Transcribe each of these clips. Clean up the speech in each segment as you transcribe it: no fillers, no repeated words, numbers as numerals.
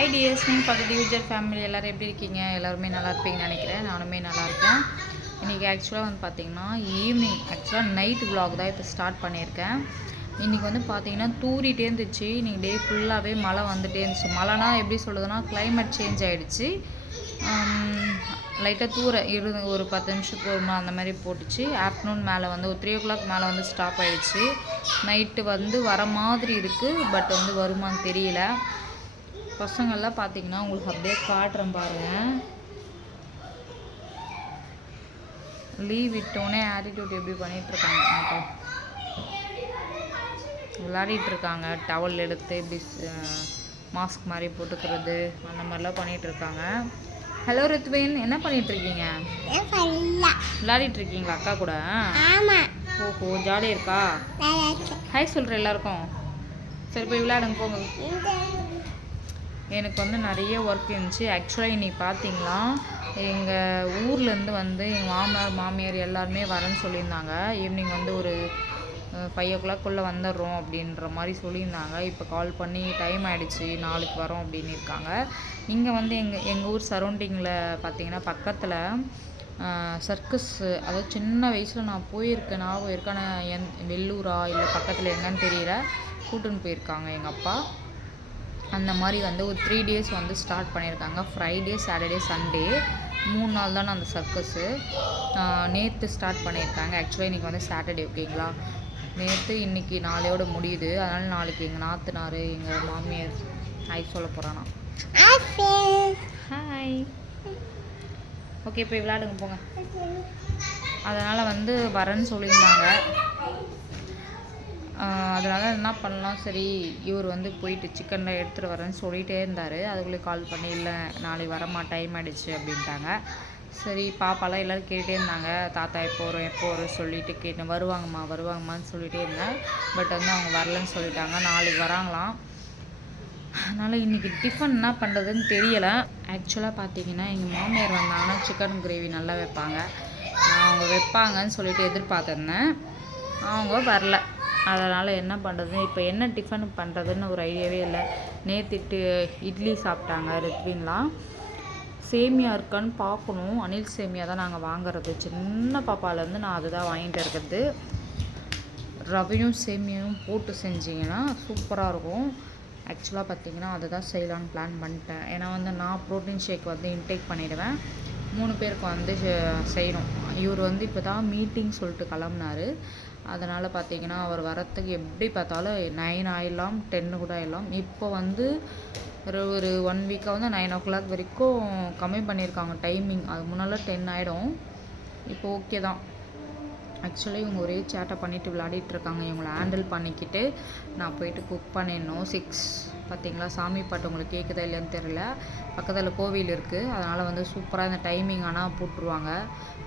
Hi tears, நீங்கள் பக்கத்து user family எல்லோரும் எப்படி இருக்கீங்க? எல்லாருமே நல்லா இருப்பீங்கன்னு நினைக்கிறேன். நானுமே நல்லா இருக்கேன். இன்றைக்கி ஆக்சுவலாக வந்து பார்த்திங்கன்னா ஈவினிங் நைட் vlog தான் இப்போ ஸ்டார்ட் பண்ணியிருக்கேன். இன்றைக்கி வந்து பார்த்திங்கன்னா தூரிட்டே இருந்துச்சு. இன்றைக்கி டே ஃபுல்லாகவே மழை வந்துகிட்டே இருந்துச்சு. மழைனா எப்படி சொல்லுதுன்னா கிளைமேட் சேஞ்ச் ஆகிடுச்சு. லைட்டாக ஒரு 10 நிமிஷத்துக்கு ஒரு அந்த மாதிரி போட்டுச்சு. ஆஃப்டர்நூன் மேலே வந்து ஒரு 3 o'clock மேலே வந்து ஸ்டாப் ஆகிடுச்சு. நைட்டு வந்து வர மாதிரி இருக்குது, பட் வந்து வருமானு தெரியல. பசங்கள்லாம் பார்த்தீங்கன்னா உங்களுக்கு அப்படியே காட்டுறேன் பாருங்கள். லீவ் விட்டோன்னே ஆட்டிடியூட் எப்படி பண்ணிகிட்ருக்காங்க, விளையாடிட்டுருக்காங்க. டவல் எடுத்து இப்படி மாஸ்க் மாதிரி போட்டுக்கிறது அந்த மாதிரிலாம் பண்ணிகிட்ருக்காங்க. ஹலோ ரித்வின், என்ன பண்ணிகிட்ருக்கீங்க? விளையாடிட்டுருக்கீங்களா அக்கா கூட? ஓஹோ, ஜாலியாக இருக்கா? ஹாய் சொல்கிறேன் எல்லாருக்கும். சரி போய் விளையாடுங்க போங்க. எனக்கு வந்து நிறைய ஒர்க் இருந்துச்சு. ஆக்சுவலாக இன்றைக்கி பார்த்தீங்களா, எங்கள் ஊர்லேருந்து வந்து எங்கள் மாமனார் மாமியார் எல்லாருமே வரேன்னு சொல்லியிருந்தாங்க. ஈவினிங் வந்து ஒரு 5 o'clock வந்துடுறோம் அப்படின்ற மாதிரி சொல்லியிருந்தாங்க. இப்போ கால் பண்ணி டைம் ஆகிடுச்சு, நாளைக்கு வரோம் அப்படின்னு இருக்காங்க. இங்கே வந்து எங்கள் ஊர் சரௌண்டிங்கில் பார்த்தீங்கன்னா பக்கத்தில் சர்க்கஸ், அதாவது சின்ன வயசில் நான் போயிருக்கேன், ஞாபகம் இருக்கேன். ஆனால் வெள்ளூரா இல்லை பக்கத்தில் எங்கன்னு தெரியல, கூட்டுன்னு போயிருக்காங்க எங்கள் அப்பா. அந்த மாதிரி வந்து ஒரு 3 days வந்து ஸ்டார்ட் பண்ணியிருக்காங்க. ஃப்ரைடே, சாட்டர்டே, சண்டே 3 நாள் தானே அந்த சர்க்கஸு. நேற்று ஸ்டார்ட் பண்ணியிருக்காங்க. ஆக்சுவலாக இன்றைக்கி வந்து சாட்டர்டே, ஓகேங்களா. நேற்று இன்றைக்கி நாளையோடு முடியுது. அதனால் நாளைக்கு எங்கள் நாத்தனார் எங்கள் மாமியார் ஹாய் சொல்ல போகிறானா. ஹாய். ஓகே போய் விளையாடுங்க போங்க. அதனால் வந்து வரேன்னு சொல்லியிருந்தாங்க. அதனால் என்ன பண்ணலாம், சரி இவர் வந்து போயிட்டு சிக்கனில் எடுத்துகிட்டு வரேன்னு சொல்லிகிட்டே இருந்தார். அதுக்குள்ளே கால் பண்ணி இல்லை நாளைக்கு வரமா, டைம் ஆகிடுச்சு அப்படின்ட்டாங்க. சரி பாப்பாலாம் எல்லோரும் கேட்டுகிட்டே இருந்தாங்க, தாத்தா எப்போ வரும் சொல்லிட்டு கேட்டேன். வருவாங்கம்மான்னு சொல்லிகிட்டே இருந்தேன். பட் வந்து அவங்க வரலன்னு சொல்லிட்டாங்க. நாளைக்கு வராங்களாம். அதனால் இன்றைக்கி டிஃபன் என்ன பண்ணுறதுன்னு தெரியலை. ஆக்சுவலாக பார்த்தீங்கன்னா எங்கள் மாமியார் வந்தாங்கன்னா சிக்கன் கிரேவி நல்லா வைப்பாங்க. அவங்க வைப்பாங்கன்னு சொல்லிட்டு எதிர்பார்த்துருந்தேன். அவங்க வரல. அதனால் என்ன பண்ணுறது, இப்போ என்ன டிஃபன் பண்ணுறதுன்னு ஒரு ஐடியாவே இல்லை. நேற்று இட்லி சாப்பிட்டாங்க ரித்வின்லாம். சேமியா இருக்கான்னு பார்க்கணும். அனில் சேமியா தான் நாங்கள் வாங்குறது. சின்ன பாப்பாலேருந்து நான் அதுதான் வாங்கிட்டு இருக்கிறது. ரவையும் சேமியாவும் போட்டு செஞ்சிங்கன்னா சூப்பராக இருக்கும். ஆக்சுவலாக பார்த்திங்கன்னா அதை தான் செய்யலான்னு பிளான் பண்ணிட்டேன். ஏன்னா வந்து நான் ப்ரோட்டீன் ஷேக் வந்து இன்டேக் பண்ணிவிடுவேன். 3 பேருக்கு வந்து செய்யணும். இவர் வந்து இப்போ தான் மீட்டிங் சொல்லிட்டு கிளம்புனார். அதனால் பார்த்திங்கன்னா அவர் வரத்துக்கு எப்படி பார்த்தாலும் 9 ஆகிடலாம், 10 கூட ஆகிடலாம். இப்போ வந்து ஒரு 1 வீக்காக வந்து 9 o'clock வரைக்கும் கம்மி பண்ணியிருக்காங்க டைமிங். அது முன்னால் 10 ஆகிடும். இப்போ ஓகே தான். ஆக்சுவலி இவங்க ஒரே சேட்டை பண்ணிவிட்டு விளையாடிட்டுருக்காங்க. இவங்களை ஹேண்டில் பண்ணிக்கிட்டு நான் போயிட்டு குக் பண்ணிடணும். 6 பார்த்திங்களா, சாமி பாட்டு உங்களுக்கு கேட்குதா இல்லையான்னு தெரியல. பக்கத்தில் கோவில் இருக்குது. அதனால் வந்து சூப்பராக இந்த டைமிங் ஆனால் போட்டுருவாங்க.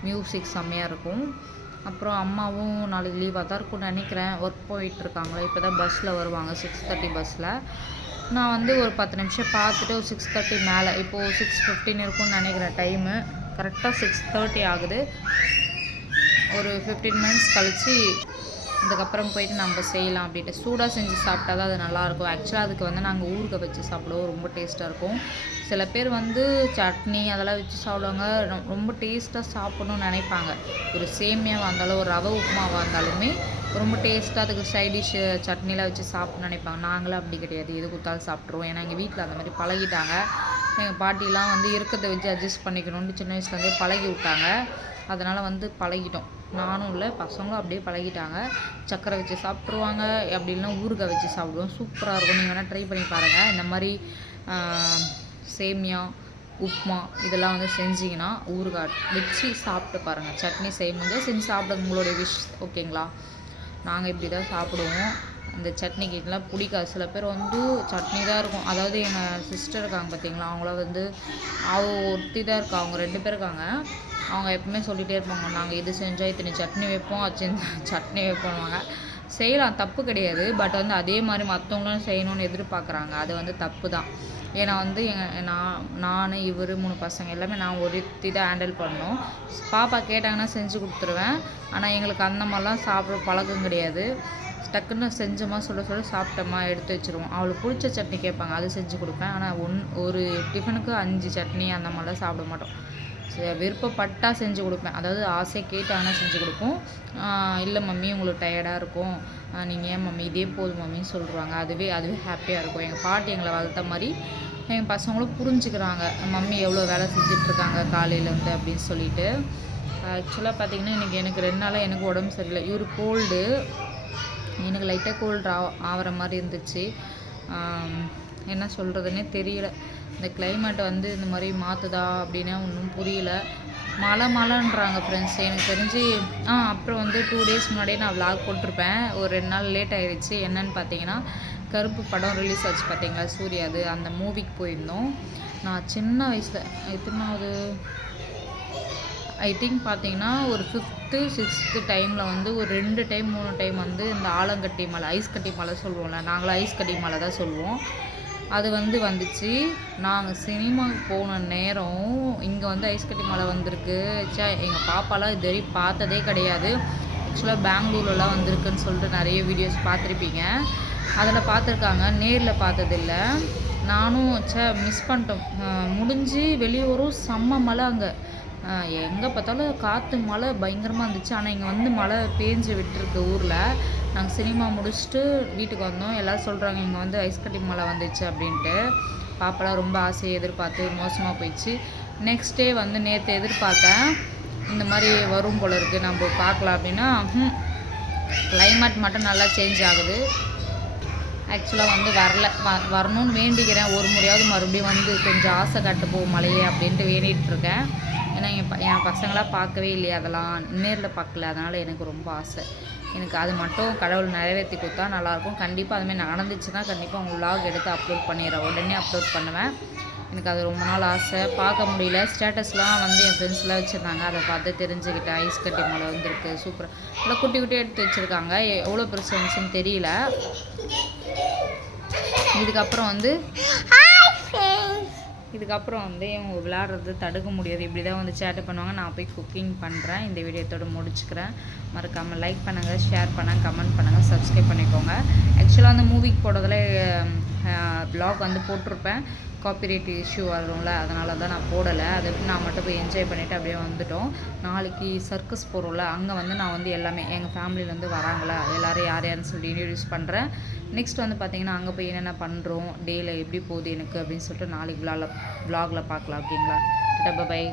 மியூசிக் செம்மையாக இருக்கும். அப்புறம் அம்மாவும் நாளைக்கு லீவாக தான் இருக்கும்னு நினைக்கிறேன். ஒர்க் போயிட்டுருக்காங்களே. இப்போ தான் பஸ்ஸில் வருவாங்க, 6:30 பஸ்ஸில். நான் வந்து ஒரு 10 நிமிஷம் பார்த்துட்டு ஒரு 6:30 மேலே, இப்போது 6:15 இருக்கும்னு நினைக்கிறேன் டைமு. கரெக்டாக 6:30 ஆகுது. ஒரு 15 minutes கழித்து இதுக்கப்புறம் போயிட்டு நம்ம செய்யலாம் அப்படின்ட்டு. சூடாக செஞ்சு சாப்பிட்டா தான் அது நல்லாயிருக்கும். ஆக்சுவலாக அதுக்கு வந்து நாங்கள் ஊறுகாய் வச்சு சாப்பிடுவோம். ரொம்ப டேஸ்ட்டாக இருக்கும். சில பேர் வந்து சட்னி அதெல்லாம் வச்சு சாப்பிடுவாங்க. ரொம்ப டேஸ்ட்டாக சாப்பிட்ணுன்னு நினைப்பாங்க. ஒரு சேமியாவாக இருந்தாலும் ஒரு ரவை உப்புமாவாக இருந்தாலுமே ரொம்ப டேஸ்ட்டாக அதுக்கு சைடிஷ் சட்னிலாம் வச்சு சாப்பிட்ணுன்னு நினைப்பாங்க. நாங்களும் அப்படி கிடையாது, எது கொடுத்தாலும் சாப்பிட்ருவோம். ஏன்னா எங்கள் வீட்டில் அந்த மாதிரி பழகிட்டாங்க. எங்கள் பாட்டிலாம் வந்து இருக்கிறத வச்சு அட்ஜஸ்ட் பண்ணிக்கணும்னு சின்ன வயசுலேருந்தே பழகி விட்டாங்க. அதனால் வந்து பழகிட்டோம். நானும் இல்லை, பசங்களும் அப்படியே பழகிட்டாங்க. சக்கரை வச்சு சாப்பிட்ருவாங்க, அப்படி இல்லைனா ஊறுகாய் வச்சு சாப்பிடுவோம். சூப்பராக இருக்கும். நீங்கள் வேணால் ட்ரை பண்ணி பாருங்கள். இந்த மாதிரி சேமியா, உப்புமா இதெல்லாம் வந்து செஞ்சிங்கன்னா ஊறுகாய் வச்சு சாப்பிட்டு பாருங்கள். சட்னி செய்யும்போது செஞ்சு சாப்பிடுங்க, உங்களுடைய விஷ், ஓகேங்களா. நாங்கள் இப்படி தான் சாப்பிடுவோம். இந்த சட்னி கிட்டலாம் பிடிக்காது. சில பேர் வந்து சட்னி தான் இருக்கும். அதாவது எங்கள் சிஸ்டர் இருக்காங்க பார்த்தீங்களா, அவங்கள வந்து ஒருத்தி தான் இருக்கா, அவங்க 2 பேர் இருக்காங்க. அவங்க எப்பவுமே சொல்லிகிட்டே இருப்பாங்க, நாங்கள் இது செஞ்சால் இத்தனை சட்னி வைப்போம், அது சட்னி வைப்போம்வாங்க. செய்யலாம், தப்பு கிடையாது. பட் வந்து அதே மாதிரி மற்றவங்களும் செய்யணும்னு எதிர்பார்க்குறாங்க. அது வந்து தப்பு தான். ஏன்னா வந்து நான் இவர் 3 பசங்க எல்லாமே நான் ஒருத்தி தான் ஹேண்டில் பண்ணணும். பாப்பா கேட்டாங்கன்னா செஞ்சு கொடுத்துருவேன். ஆனால் எங்களுக்கு அந்த மாதிரிலாம் சாப்பிட்ற பழக்கம் கிடையாது. டக்குன்னு செஞ்சோமா சுட சுட சாப்பிட்டோமா எடுத்து வச்சுருவோம். அவளுக்கு பிடிச்ச சட்னி கேட்பாங்க, அது செஞ்சு கொடுப்பேன். ஆனால் ஒரு டிஃபனுக்கு 5 சட்னி அந்த மாதிரிலாம் சாப்பிட மாட்டோம். விருப்பப்பட்டா செஞ்சு கொடுப்பேன். அதாவது ஆசையை கேட்டாங்கன்னா செஞ்சு கொடுப்போம். இல்லை மம்மி உங்களுக்கு டயர்டாக இருக்கும், நீங்கள் ஏன் மம்மி இதே போதும் மம்மின்னு சொல்லிடுவாங்க. அதுவே ஹாப்பியாக இருக்கும். எங்கள் பாட்டி எங்களை வளர்த்த மாதிரி எங்கள் பசங்களும் புரிஞ்சுக்கிறாங்க, மம்மி எவ்வளோ வேலை செஞ்சிட்ருக்காங்க காலையிலேருந்து அப்படின்னு சொல்லிட்டு. ஆக்சுவலாக பார்த்திங்கன்னா இன்றைக்கி எனக்கு 2 நாளாக எனக்கு உடம்பு சரியில்லை. இவர் கோல்டு, எனக்கு லைட்டாக கோல்டு ஆகிற மாதிரி இருந்துச்சு. என்ன சொல்கிறதுனே தெரியல. இந்த கிளைமேட் வந்து இந்த மாதிரி மாற்றுதா அப்படின்னா ஒன்றும் புரியல. மழைன்றாங்க ஃப்ரெண்ட்ஸ். எனக்கு தெரிஞ்சு அப்புறம் வந்து 2 டேஸ் முன்னாடியே நான் விளாக் போட்டிருப்பேன். ஒரு 2 நாள் லேட் ஆகிடுச்சு. என்னன்னு பார்த்தீங்கன்னா கருப்பு படம் ரிலீஸ் ஆச்சு பார்த்தீங்களா, சூர்யாது. அந்த மூவிக்கு போயிருந்தோம். நான் சின்ன வயசில் எத்தனாவது ஐ திங்க் பார்த்தீங்கன்னா ஒரு 5th 6th டைமில் வந்து ஒரு 2 டைம் 3 டைம் வந்து இந்த ஆலங்கட்டி மலை, ஐஸ் கட்டி மலை சொல்லுவோம்ல, நாங்களும் ஐஸ் கட்டி மலை தான் சொல்லுவோம். அது வந்துச்சு. நாங்கள் சினிமாவுக்கு போன நேரம் இங்கே வந்து ஐஸ் கட்டி மலை வந்திருக்கு. எங்கள் பாப்பாலாம் இது வரையும் பார்த்ததே கிடையாது. ஆக்சுவலாக பெங்களூர்லலாம் வந்திருக்குன்னு சொல்லிட்டு நிறைய வீடியோஸ் பார்த்துருப்பீங்க. அதில் பார்த்துருக்காங்க, நேரில் பார்த்ததில்ல. நானும் மிஸ் பண்ணிட்டோம். முடிஞ்சு வெளியே வரும், செம்ம மழை அங்கே. எங்கே பார்த்தாலும் காற்று மழை பயங்கரமாக இருந்துச்சு. ஆனால் இங்கே வந்து மழை பேஞ்சு விட்டுருக்கு ஊரில். நாங்கள் சினிமா முடிச்சுட்டு வீட்டுக்கு வந்தோம். எல்லோரும் சொல்கிறாங்க இங்கே வந்து ஐஸ் கட்டி மழை வந்துச்சு அப்படின்ட்டு. பாப்பாலாம் ரொம்ப ஆசையை எதிர்பார்த்து மோசமாக போயிடுச்சு. நெக்ஸ்ட் டே வந்து நேற்று எதிர்பார்த்தேன், இந்த மாதிரி வரும் போல இருக்குது, நம்ம பார்க்கலாம் அப்படின்னா கிளைமேட் மட்டும் நல்லா சேஞ்ச் ஆகுது. ஆக்சுவலாக வந்து வரணும்னு வேண்டிக்கிறேன். ஒரு முறையாவது மறுபடியும் வந்து கொஞ்சம் ஆசை காட்டு போகும் மழையே அப்படின்ட்டு வேண்டிகிட்ருக்கேன். ஏன்னா என் பசங்களாம் பார்க்கவே இல்லையா, அதெல்லாம் நேரில் பார்க்கல. அதனால் எனக்கு ரொம்ப ஆசை. எனக்கு அது மட்டும் கடவுள் நிறைவேற்றி கொடுத்தா நல்லாயிருக்கும். கண்டிப்பாக அதுமாதிரி நடந்துச்சுன்னா கண்டிப்பாக உங்கள் விலாக் எடுத்து அப்லோட் பண்ணிடுறேன். உடனே அப்லோட் பண்ணுவேன். எனக்கு அது ரொம்ப நாள் ஆசை. பார்க்க முடியல. ஸ்டேட்டஸ்லாம் வந்து என் ஃப்ரெண்ட்ஸ்லாம் வச்சுருந்தாங்க, அதை பார்த்து தெரிஞ்சுக்கிட்டேன். ஐஸ் கட்டி மலை வந்திருக்கு, சூப்பராக நல்லா குட்டி குட்டியாக எடுத்து வச்சுருக்காங்க. எவ்வளோ பெருசு வந்துச்சுன்னு தெரியல. இதுக்கப்புறம் வந்து இவங்க விளையாடுறது தடுக்க முடியாது. இப்படி தான் வந்து சேட்டை பண்ணுவாங்க. நான் போய் குக்கிங் பண்ணுறேன். இந்த வீடியோத்தோடு முடிச்சுக்கிறேன். மறக்காமல் லைக் பண்ணுங்கள், ஷேர் பண்ணுங்கள், கமெண்ட் பண்ணுங்கள், சப்ஸ்கிரைப் பண்ணிக்கோங்க. ஆக்சுவலாக வந்து மூவிக்கு போடுறதுல ப்ளாக் வந்து போட்டிருப்பேன். காப்பிரைட் இஷ்யூ வரும்ல, அதனால தான் நான் போடலை. அதை நான் மட்டும் போய் என்ஜாய் பண்ணிவிட்டு அப்படியே வந்துட்டோம். நாளைக்கு சர்க்கஸ் போகிறோம்ல, அங்கே வந்து நான் வந்து எல்லாமே எங்கள் ஃபேமிலியிலேருந்து வராங்களா எல்லோரும் யார் யாருன்னு சொல்லி இன்ட்ரடியூஸ் பண்ணுறேன். நெக்ஸ்ட் வந்து பார்த்திங்கன்னா அங்கே போய் என்னென்ன பண்ணுறோம், டேயில் எப்படி போகுது எனக்கு அப்படின்னு சொல்லிட்டு நாளைக்கு விலாகில் பார்க்கலாம். ஓகேங்களா? பை.